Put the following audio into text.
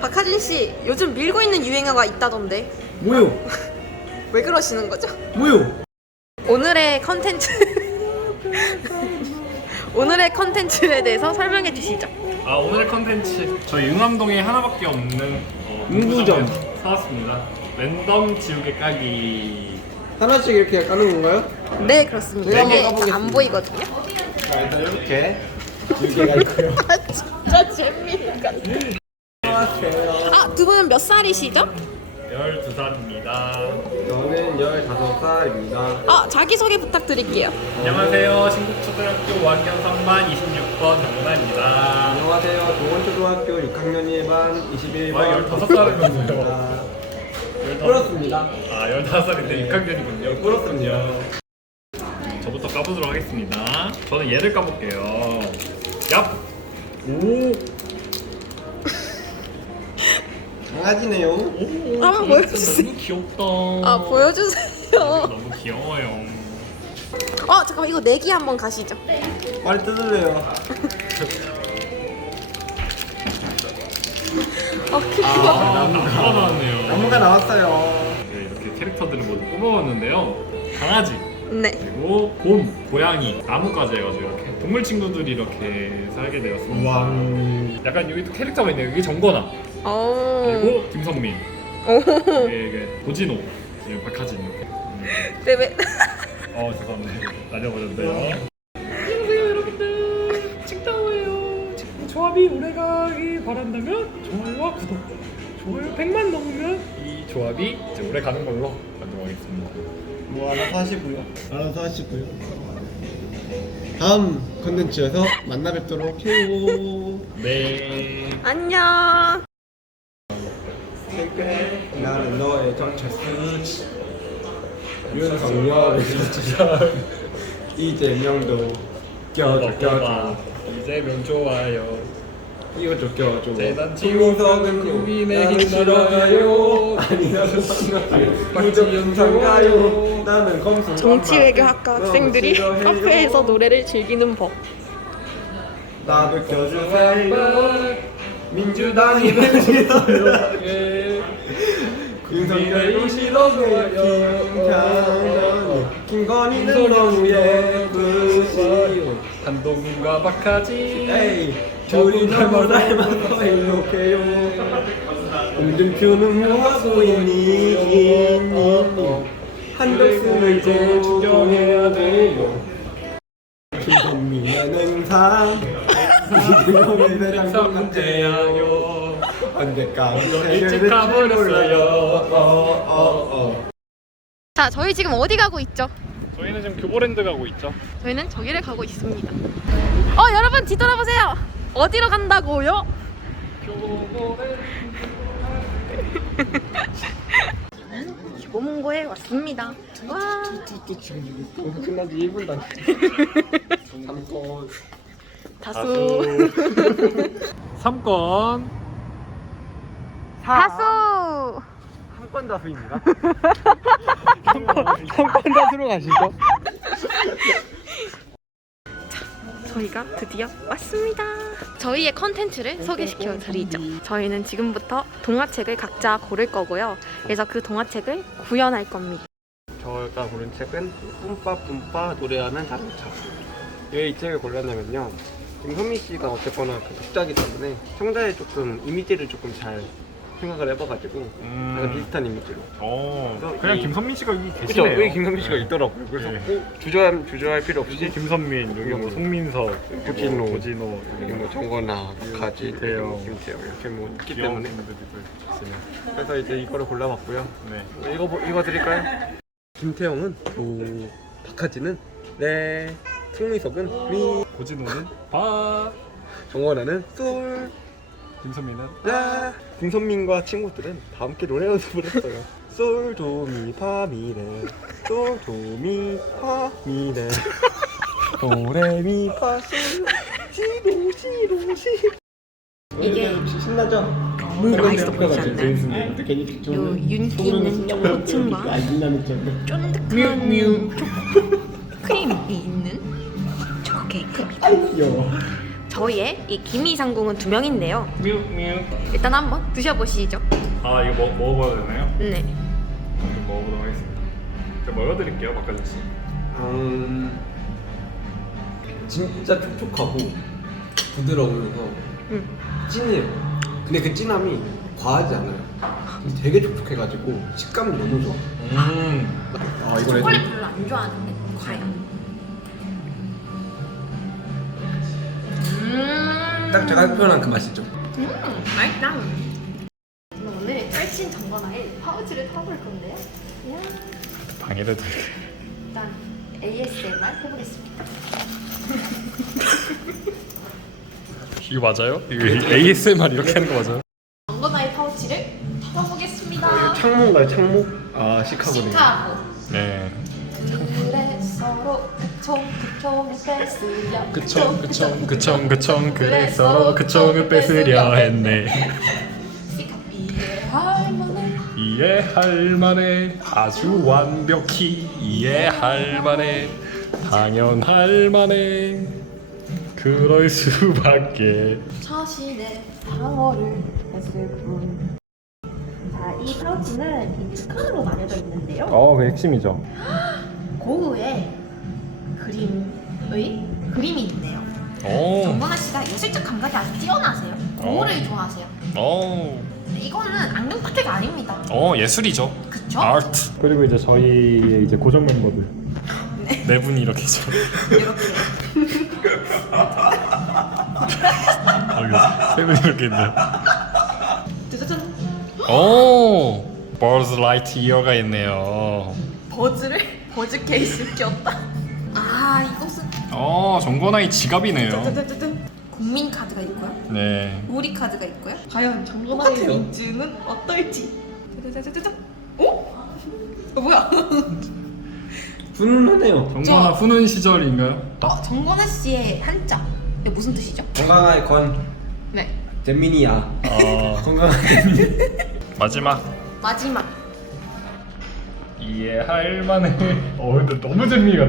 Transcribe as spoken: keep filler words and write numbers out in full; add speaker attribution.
Speaker 1: 박하진 씨, 요즘 밀고 있는 유행어가 있다던데.
Speaker 2: 뭐요?
Speaker 1: 왜 그러시는 거죠?
Speaker 2: 뭐요?
Speaker 1: 오늘의 컨텐츠 오늘의 컨텐츠에 대해서 설명해 주시죠.
Speaker 3: 아 오늘의 컨텐츠 저희 응암동에 하나밖에 없는 어,
Speaker 2: 문구점.
Speaker 3: 사왔습니다. 랜덤 지우개 까기.
Speaker 2: 하나씩 이렇게 까는 건가요?
Speaker 1: 네, 그렇습니다.
Speaker 2: 네,
Speaker 1: 이게
Speaker 2: 한번 까보겠습니다.
Speaker 1: 안 보이거든요.
Speaker 2: 자, 일단 이렇게 두 개가 있고요.
Speaker 1: 아, 진짜 재미가.
Speaker 2: 안녕하세요.
Speaker 1: 아, 두 분은 몇 살이시죠?
Speaker 3: 열두 살입니다.
Speaker 2: 저는 열다섯 살입니다.
Speaker 1: 아, 자기소개 부탁드릴게요.
Speaker 3: 안녕하세요. 신국초등학교 오 학년 삼 반 이십육 번 정문아입니다.
Speaker 2: 안녕하세요. 동원초등학교 육 학년 일 반 이십일 번
Speaker 3: 아, 열다섯 살이면서요.
Speaker 2: 그렇습니다.
Speaker 3: 아 열다섯 살인데 육 학년이군요.
Speaker 2: 그렇습니다.
Speaker 3: 저부터 까보도록 하겠습니다. 저는 얘를 까볼게요. 얍! 오!
Speaker 2: 강아지네요.
Speaker 3: 오!
Speaker 1: 한번 보여주세요.
Speaker 3: 너무 귀엽다.
Speaker 1: 아, 보여주세요.
Speaker 3: 너무 귀여워요.
Speaker 1: 어, 잠깐만, 이거 내기 한번 가시죠.
Speaker 2: 빨리 뜯을래요.
Speaker 1: 어, 키
Speaker 3: 아,
Speaker 1: 봐.
Speaker 3: 나무가 나왔네요.
Speaker 2: 나무가 나왔어요.
Speaker 3: 네, 이렇게 캐릭터들을 모두 뽑아봤는데요. 강아지,
Speaker 1: 네.
Speaker 3: 그리고 곰, 고양이, 나무까지 해가지고 이렇게 동물 친구들이 이렇게 살게 되었습니다.
Speaker 2: 왕.
Speaker 3: 약간 여기 또 캐릭터가 있네요. 이게 정건아,
Speaker 1: 어.
Speaker 3: 그리고 김성민,
Speaker 1: 오.
Speaker 3: 이게, 이게 도진호, 그리고 박하진 이렇게. 음.
Speaker 1: 네, 왜?
Speaker 3: 어 죄송합니다. 날려버렸네요. 안녕하세요 여러분들. 칭따오예요. 조합이 오래가기 바란다면 좋아요와 구독. 좋아요 백만 넘으면 이 조합이 이제 오래 가는 걸로 만들어가겠습니다.
Speaker 2: 뭐 알아서 하시고요. 알아서 하시고요. 다음 컨텐츠에서 만나 뵙도록 해요.
Speaker 3: 네.
Speaker 1: 안녕.
Speaker 2: 나는 너의 전철수지. 윤석열의 전철. 이재명도 껴줘 껴줘.
Speaker 3: 이재명 좋아요.
Speaker 2: 이거좀 껴줘.
Speaker 3: 재단
Speaker 2: 김민석은
Speaker 3: 국민의힘
Speaker 2: 싫어요. 아니 나는 싫어요. 무조건 가요. 나는 검수.
Speaker 1: 정치외교학과 학생들이 카페에서 노래를 즐기는 법.
Speaker 2: 나도 껴주세요. 민주당이면 싫어요. 윤석열이 싫어요. 김경연 김건희는 너무 예쁘시요.
Speaker 3: 한동훈과 박하진.
Speaker 2: 에이 둘이 너무 닮아서 행복해요. 홍준표는 뭐하고 있니? 한덕수는 이제 추경해야 돼요. 김선미는 행상 이재명의 대장동 문제야요. 언제까지
Speaker 3: 일찍 가버렸어요.
Speaker 2: 어어어.
Speaker 1: 자, 저희 지금 어디 가고 있죠?
Speaker 3: 저희는 지금 교보랜드 가고 있죠.
Speaker 1: 저희는 저기를 가고 있습니다. 어, 여러분 뒤돌아보세요. 어디로 간다고요? 저는 교보문고에 왔습니다. 와.
Speaker 2: 또 지금 방송 끝난 지 일 분도 안 삼건
Speaker 1: 다수.
Speaker 3: 삼 건
Speaker 1: 다수.
Speaker 2: 삼건 다수입니다. 삼건 다수로 가시죠.
Speaker 1: 저희가 드디어 왔습니다. 저희의 컨텐츠를 소개시켜 드리죠. 저희는 지금부터 동화책을 각자 고를 거고요. 그래서 그 동화책을 구현할 겁니다.
Speaker 2: 저가 고른 책은 뿜빠뿜빠 노래하는 자동차. 왜 이 책을 골랐냐면요, 김선미 씨가 어쨌거나 그 독자기 때문에 청자의 조금 이미지를 조금 잘 생각을 해봐가지고
Speaker 3: 음.
Speaker 2: 약간 비슷한 이미지로.
Speaker 3: 어,
Speaker 2: 그래서
Speaker 3: 그냥
Speaker 2: 이-
Speaker 3: 김선민 씨가 여기
Speaker 2: 그죠?
Speaker 3: 계시네요.
Speaker 2: 여기 김선미 씨가
Speaker 3: 네.
Speaker 2: 있더라고요. 그래서
Speaker 3: 네.
Speaker 2: 꼭 주저할, 주저할 필요 없이
Speaker 3: 김선민, 여기 뭐 송민석,
Speaker 2: 고진호,
Speaker 3: 뭐 고진호,
Speaker 2: 여기 뭐 정건아, 가지,
Speaker 3: 김태형,
Speaker 2: 김태형 이렇게 뭐 있기
Speaker 3: 귀여운
Speaker 2: 때문에
Speaker 3: 친구들이 또 있으면.
Speaker 2: 그래서 이제 이거를 골라봤고요.
Speaker 3: 네.
Speaker 2: 이거 보- 이거 드릴까요? 김태형은 도, 박하진은 네, 송민석은 미,
Speaker 3: 고진호는 바,
Speaker 2: 정원아는 솔,
Speaker 3: 김선민은
Speaker 2: 라. 김선민과 친구들은 다 함께 노래 연습을 했어요. 솔, 도, 미, 파, 미, 레. 솔, 도, 미, 파, 미, 레. 도, 레, 미, 파, 솔, 시, 도, 시, 도, 시.
Speaker 1: 이게
Speaker 2: 신나죠?
Speaker 1: 너무 맛있어 보이지 않나요? 요 윤기 있는 초코층과 쫀득한 초코 크림이 있는 초코 케이크입니다.
Speaker 2: 귀여워.
Speaker 1: 저희의 이 기미상궁은 두 명인데요.
Speaker 3: 미우
Speaker 1: 일단 한번 드셔보시죠.
Speaker 3: 아 이거 먹, 먹어봐도 되나요?
Speaker 1: 네.
Speaker 3: 좀 먹어보도록 하겠습니다. 제가 먹여드릴게요 박가진 씨.
Speaker 2: 음, 진짜 촉촉하고 부드러우면서
Speaker 1: 음.
Speaker 2: 찐해요. 근데 그 찐함이 과하지 않아요. 되게 촉촉해가지고 식감이 너무 좋아.
Speaker 3: 음.
Speaker 2: 아 이거
Speaker 1: 초콜릿 별로 안 좋아하는데 과연. 음.
Speaker 2: 딱 제가 표현한 그 맛이죠.
Speaker 1: 음, 맛있다. 저는 오늘 펼친 정관아의 파우치를 타볼 건데요. 이야.
Speaker 3: 방해를 드릴게요.
Speaker 1: 일단 에이에스엠알 해보겠습니다.
Speaker 3: 이거 맞아요? 이거 에이에스엠알 이렇게 하는 거 맞아요?
Speaker 1: 정관아의 파우치를 타보겠습니다.
Speaker 2: 창모인가요? 창모? 아 시카고네.
Speaker 1: 시카고.
Speaker 3: 네.
Speaker 1: 그래 서로 그총 그총을 뺏으려
Speaker 3: 그청 그청 그청 그청 그래 서로 그청을 뺏으려 했네.
Speaker 1: 시카고 이해할 만해.
Speaker 3: 이해할 만해 아주 완벽히 이해할 만해 당연할 만해 그럴 수밖에.
Speaker 1: 자신의 방어를 했을 뿐. 자, 이 파우치는 이 두 칸으로 나뉘어져 있는데요.
Speaker 3: 어, 그 핵심이죠.
Speaker 1: 고흐의 그림의 그림이 있네요.
Speaker 3: 오,
Speaker 1: 정건아 씨가 예술적 감각이 아주 뛰어나세요. 고흐를
Speaker 3: 어.
Speaker 1: 좋아하세요.
Speaker 3: 오,
Speaker 1: 근데 이거는 안경 파트가 아닙니다.
Speaker 3: 어, 예술이죠.
Speaker 1: 그쵸?
Speaker 3: 아트. 그리고 이제 저희의 이제 고정 멤버들
Speaker 1: 네.
Speaker 3: 네 분이 이렇게 있죠.
Speaker 1: 이렇게.
Speaker 3: 어, 세 분이 이렇게 있네요.
Speaker 1: 짜자잔.
Speaker 3: 오, 버즈 라이트 이어가 있네요.
Speaker 1: 버즈를 버즈 케이스 꼈다. 아, 이것은
Speaker 3: 어, 정권아의 지갑이네요.
Speaker 1: 짜자자잔. 국민 카드가 있고요.
Speaker 3: 네.
Speaker 1: 우리 카드가 있고요. 과연 정건아의 민주는 어떨지. 짜자자자잔. 오? 어, 뭐야?
Speaker 2: 훈훈하네요.
Speaker 3: 정권아 후는 시절인가요?
Speaker 1: 어, 정건아 씨의 한자. 이게 무슨 뜻이죠?
Speaker 2: 건강한 건
Speaker 1: 네.
Speaker 2: 잼민이야.
Speaker 3: 어,
Speaker 2: 건강한 잼민이.
Speaker 3: 마지막.
Speaker 1: 마지막.
Speaker 3: 이해할 만해. 어, 근데 너무 재미 같아.